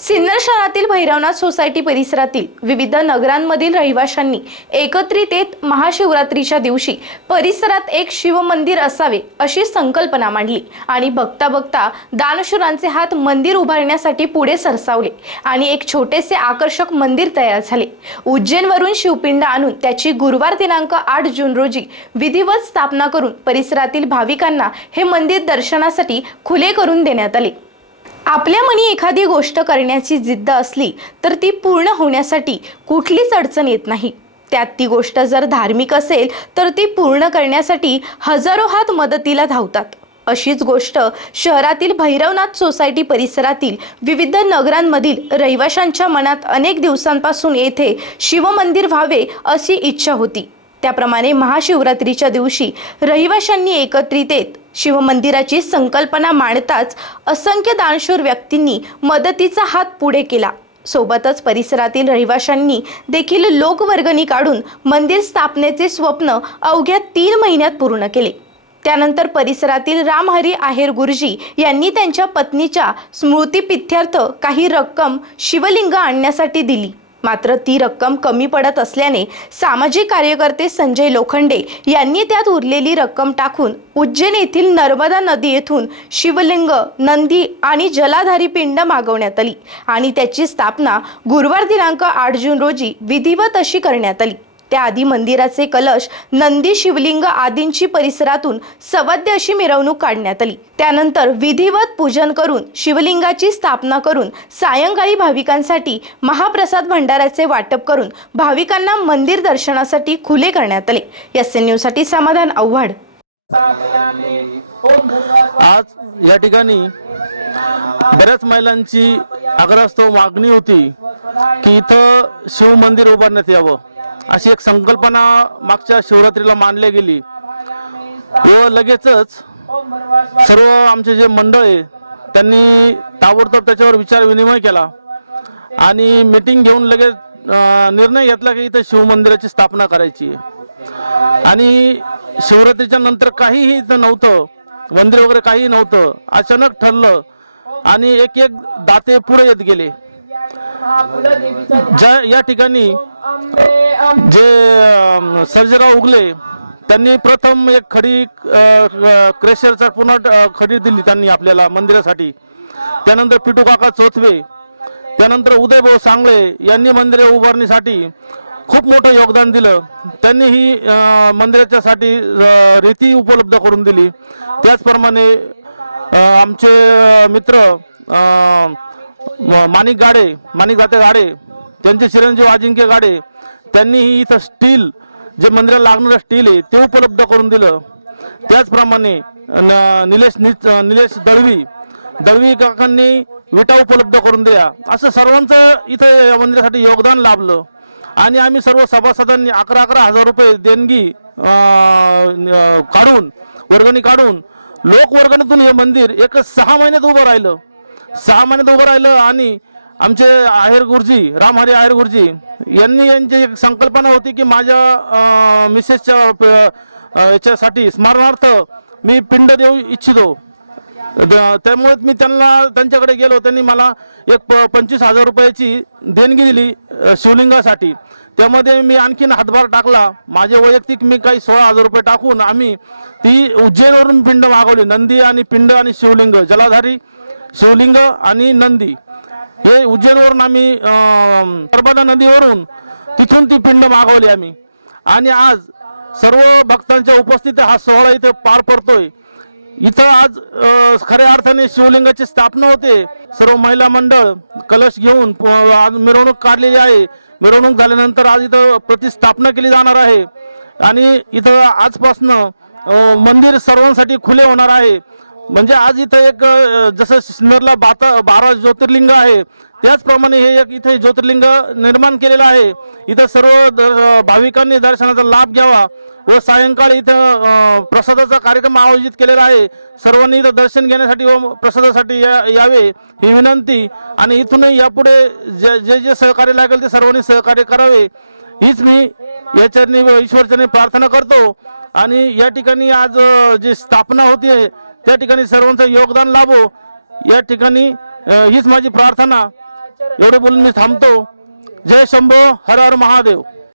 सिन्नर शहरातील भैरवनाथ सोसायटी परिसरातील विविध नगरांमधील रहिवाशांनी एकत्रित येत महाशिवरात्रीच्या दिवशी परिसरात एक शिवमंदिर असावे अशी संकल्पना मांडली आणि बघता बघता दानशूरांचे हात मंदिर उभारण्यासाठी पुढे सरसावले आणि एक छोटेसे आकर्षक मंदिर तयार झाले. उज्जैनवरून शिवपिंड आणून त्याची गुरुवार दिनांक आठ जून रोजी विधिवत स्थापना करून परिसरातील भाविकांना हे मंदिर दर्शनासाठी खुले करून देण्यात आले. आपल्या मनी एखादी गोष्ट करण्याची जिद्द असली तर ती पूर्ण होण्यासाठी कुठलीच अडचण येत नाही. त्यात ती गोष्ट जर धार्मिक असेल तर ती पूर्ण करण्यासाठी हजारो हात मदतीला धावतात. अशीच गोष्ट शहरातील भैरवनाथ सोसायटी परिसरातील विविध नगरांमधील रहिवाशांच्या मनात अनेक दिवसांपासून येथे शिवमंदिर व्हावे अशी इच्छा होती. त्याप्रमाणे महाशिवरात्रीच्या दिवशी रहिवाशांनी एकत्रित येत शिवमंदिराची संकल्पना मांडताच असंख्य दानशूर व्यक्तींनी मदतीचा हात पुढे केला. सोबतच परिसरातील रहिवाशांनी देखील लोकवर्गणी काढून मंदिर स्थापनेचे स्वप्न अवघ्या तीन महिन्यात पूर्ण केले. त्यानंतर परिसरातील रामहरी आहेर गुरुजी यांनी त्यांच्या पत्नीच्या स्मृतीपिथ्यार्थ काही रक्कम शिवलिंग आणण्यासाठी दिली. मात्र ती रक्कम कमी पडत असल्याने सामाजिक कार्यकर्ते संजय लोखंडे यांनी त्यात उरलेली रक्कम टाकून उज्जैन येथील नर्मदा नदी येथून शिवलिंग नंदी आणि जलाधारी पिंड मागवण्यात आली आणि त्याची स्थापना गुरुवार दिनांक आठ जून रोजी विधिवत अशी करण्यात आली. त्याआधी मंदिराचे कलश नंदी शिवलिंग आदींची परिसरातून सवाद्य अशी मिरवणूक काढण्यात आली. त्यानंतर विधिवत पूजन करून शिवलिंगाची स्थापना करून सायंकाळी भाविकांसाठी महाप्रसाद भंडाराचे वाटप करून भाविकांना मंदिर दर्शनासाठी खुले करण्यात आले. एस एन न्यूजसाठी समाधान आव्हाड. आज या ठिकाणी बऱ्याच महिलांची आग्रहास्तव मागणी होती की इथं शिवमंदिर उभारण्यात यावं. अशी एक संकल्पना मागच्या शिवरात्रीला मांडली गेली. व लगेचच सर्व आमचे जे मंडळ आहे त्यांनी ताबडतोब त्याच्यावर विचार विनिमय केला. आणि मीटिंग घेऊन लगेच निर्णय घेतला की इथं शिवमंदिराची स्थापना करायची. आहे आणि शिवरात्रीच्या नंतर काहीही इथं नव्हतं मंदिर वगैरे काही नव्हतं अचानक ठरलं आणि एक एक दाते पुढे येत गेले. ज्या या ठिकाणी जे सर्जेराव उगले त्यांनी प्रथम एक खडी क्रेशरचा पुन्हा खडी दिली त्यांनी आपल्याला मंदिरासाठी. त्यानंतर पिटू काका चोथवे त्यानंतर उदयभाऊ सांगळे यांनी मंदिरे उभारणीसाठी खूप मोठं योगदान दिलं. त्यांनी ही मंदिराच्यासाठी रीती उपलब्ध करून दिली. त्याचप्रमाणे आमचे मित्र म- माणिक गाडे माणिक दाते गाडे त्यांचे चिरंजीव अजिंक्य गाडे त्यांनीही इथं स्टील जे मंदिराला लागणारं स्टील आहे ते उपलब्ध करून दिलं. त्याचप्रमाणे न- निलेश निच निलेश दळवी दळवी काकांनी विटा उपलब्ध करून दिल्या. असं सर्वांचं इथं या मंदिरासाठी योगदान लाभलं. आणि आम्ही सर्व सभासदांनी अकरा अकरा हजार रुपये देणगी काढून वर्गणी काढून लोकवर्गणीतून हे मंदिर एक सहा महिन्यात उभं राहिलं. सहा महिन्यात उभं राहिलं आणि आमचे आहेर गुरुजी रामहरी आहेर गुरुजी यांनी यांची एक संकल्पना होती की माझ्या मिसेसच्या प- याच्यासाठी स्मरणार्थ मी पिंड देऊ इच्छितो. द- त्यामुळे मी त्यांना त्यांच्याकडे गेलो त्यांनी मला एक प पंचवीस हजार रुपयाची देणगी दिली शिवलिंगासाठी. त्यामध्ये मी आणखीन हातभार टाकला. माझे वैयक्तिक मी काही सोळा हजार रुपये टाकून आम्ही ती उज्जैनवरून पिंड मागवली. नंदी आणि पिंड आणि शिवलिंग जलाधारी शिवलिंग आणि नंदी. हे उज्जैनवरून आम्ही नर्मदा नदीवरून तिथून ती पिंड मागवली आम्ही. आणि आज सर्व भक्तांच्या उपस्थितीत हा सोहळा इथे पार पडतोय. इथं आज खऱ्या अर्थाने शिवलिंगाची स्थापना होते. सर्व महिला मंडळ कलश घेऊन आज मिरवणूक काढलेली आहे. मिरवणूक झाल्यानंतर आज इथं प्रतिस्थापना केली जाणार आहे. आणि इथं आजपासनं मंदिर सर्वांसाठी खुले होणार आहे. म्हणजे आज इथं एक जसं सिन्नरला बाता बारा ज्योतिर्लिंग आहे त्याचप्रमाणे हे एक इथे ज्योतिर्लिंग निर्माण केलेलं आहे. इथं सर्व दर भाविकांनी दर्शनाचा लाभ घ्यावा व सायंकाळी इथं प्रसादाचा कार्यक्रम आयोजित केलेला आहे. सर्वांनी इथं दर्शन घेण्यासाठी व प्रसादासाठी या यावे ही विनंती आणि इथूनही यापुढे जे जे जे सहकार्य लागेल ते सर्वांनी सहकार्य करावे. हीच मी याच्यानी ईश्वरच्याने प्रार्थना करतो. आणि या ठिकाणी आज जी स्थापना होती त्या ठिकाणी सर्वांचं योगदान लाभो. या ठिकाणी हीच माझी प्रार्थना. एवढे बोलून मी थांबतो. जय शंभो हर हर महादेव.